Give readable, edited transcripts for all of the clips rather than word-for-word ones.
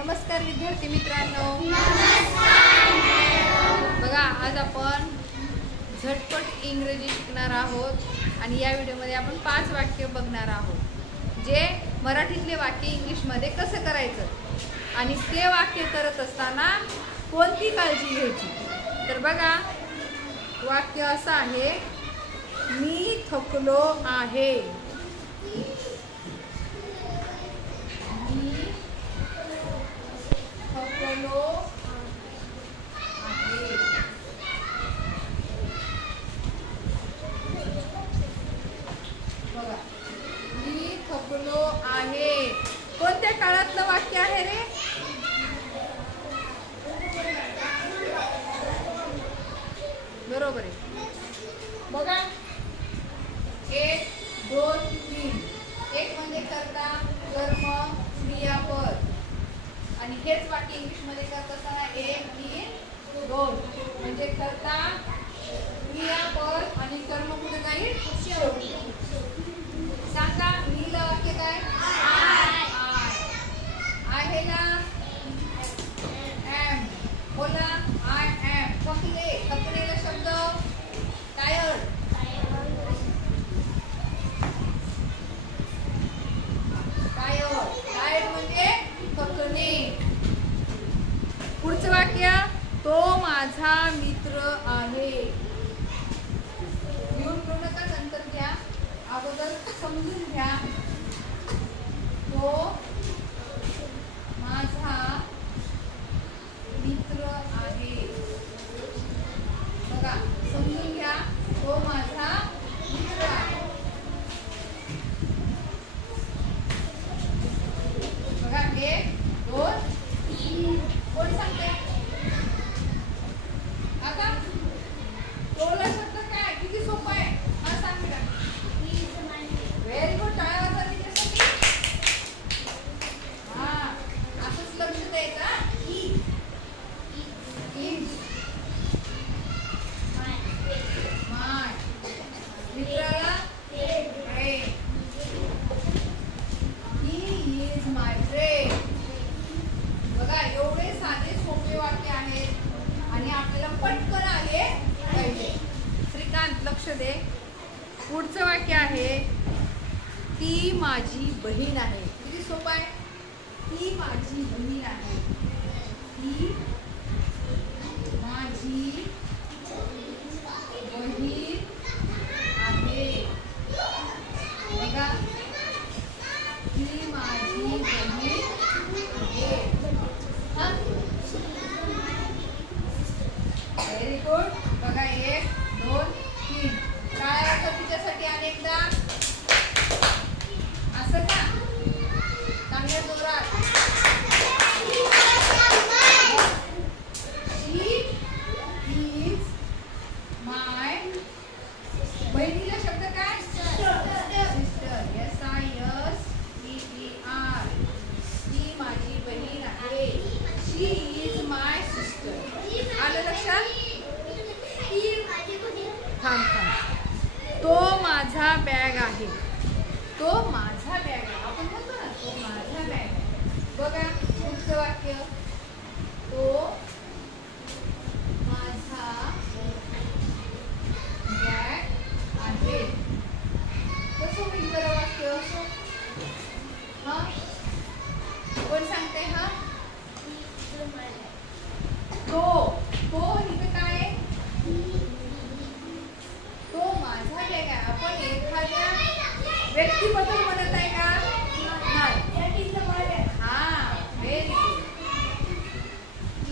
नमस्कार विद्यार्थी मित्रांनो, बघा आज आपण झटपट इंग्रजी शिकणार आहोत आणि या व्हिडिओमध्ये आपण 5 वाक्य बघणार आहोत जे मराठीतले वाक्य इंग्लिशमध्ये कसं करायचं आणि ते वाक्य करत असताना कोणती काळजी घ्यायची। तर बघा वाक्य असं आहे, मी थकलो आहे। थकलो आहे। बघा मी थकलो आहे कोणत्या काळातलं वाक्य आहे रे? बरोबर आहे। बघा 1 2 3 एक म्हणजे कर्ता कर्म क्रियापद आणि हेच वाक्य इंग्लिश मध्ये करत असताना 1 3 2 म्हणजे कर्ता क्रियापद आणि कर्म कुठे जाईल? शेवटी। सांगा नीला वाक्य काय? आहे ना एम। बोला आय एम। थकले थकलेला शब्द टायर्ड। टायर्ड म्हणजे थकणे। पुढचं वाक्य तो माझा मित्र आहे। घेऊन घेऊ नका, नंतर घ्या, अगोदर समजून घ्या। तो माझा मित्र आहे। बघा समजून घ्या, तो माझा मित्र आहे। बघा 1 2 3 कोण सांगते? आता तोला शब्द काय किती सोपा आहे हा सांग बेटा। व्हेरी गुड, टाळ्या वाजवा तिच्यासाठी। हा असंच लक्ष द्यायचं। माय मित्राला friend. He is my friend. बघा एवढे साधे सोपे वाक्य आहेत आणि आपल्याला पटकन आले पाहिजे। श्रीकांत लक्ष दे। पुढचं वाक्य आहे, ती माझी बहीण आहे। किती सोपं आहे? ती माझी बहीण आहे। ती माझी बहीण आहे। बघा ती माझी बहीण आहे। Very good. बघा 1 2 3 काय असं तिच्यासाठी अनेकदा असं का चांगल्या जोरात। शी इज माय बहिणीला शब्द काय? सिस्टर। SISTER। ती माझी बहीण आहे। शी इज माय सिस्टर। आलं लक्षात? थांब थांब। तो माझा बॅग आहे। तो माझा बॅग आहे। आपण म्हणतो ना तो माझा बॅग आहे। बघा पुढचं वाक्य, तो माझा बॅग आहे। कसं होईल बरं वाक्य? हा कोण सांगते? हा तो इथे काय आहे? तो माझा बॅग आहे। आपण एखाद्या व्यक्तीबद्दल म्हणत आहे का? नाही। हा व्हेरी गुड।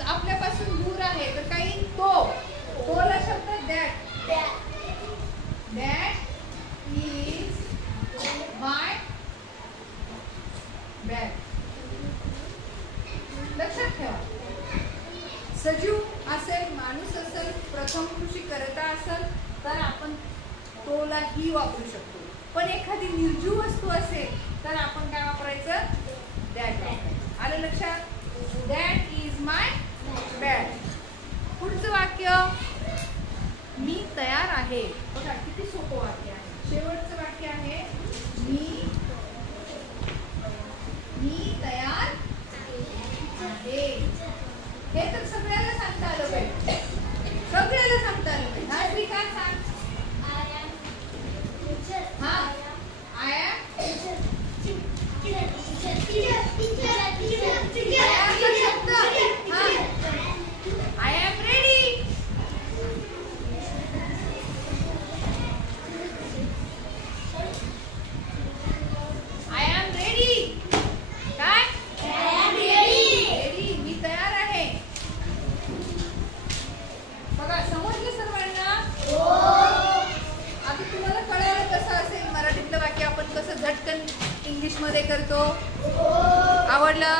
आपल्यापासून दूर आहे तर काही तोला शब्द दॅट इज माय बॅग। लक्षात ठेवा, सजीव असेल, माणूस असेल, प्रथम कृषी करता असेल तर आपण तोला ही वापरू शकतो, पण एखादी निर्जीव वस्तू असेल तर आपण काय वापरायचं? दॅट वापरायचं। आलं लक्षात? That is my bag. पुढचं वाक्य, मी तयार आहे। बघा किती सोपं वाक्य आहे। शेवटचं वाक्य आहे, मी तयार आहे. हे तर सगळ्याला सांगता आलं पाहिजे. सगळ्याला सांगता आलं पाहिजे. हा श्रीकांत सांग. हा I am ready. I am ready. काय रेडी, मी तयार आहे. बघा समजलं सर्वांना. आता तुम्हाला कळायला कसं असेल मराठीतलं वाक्य आपण कसं झटकन इंग्लिश मध्ये करतो. आवडलं?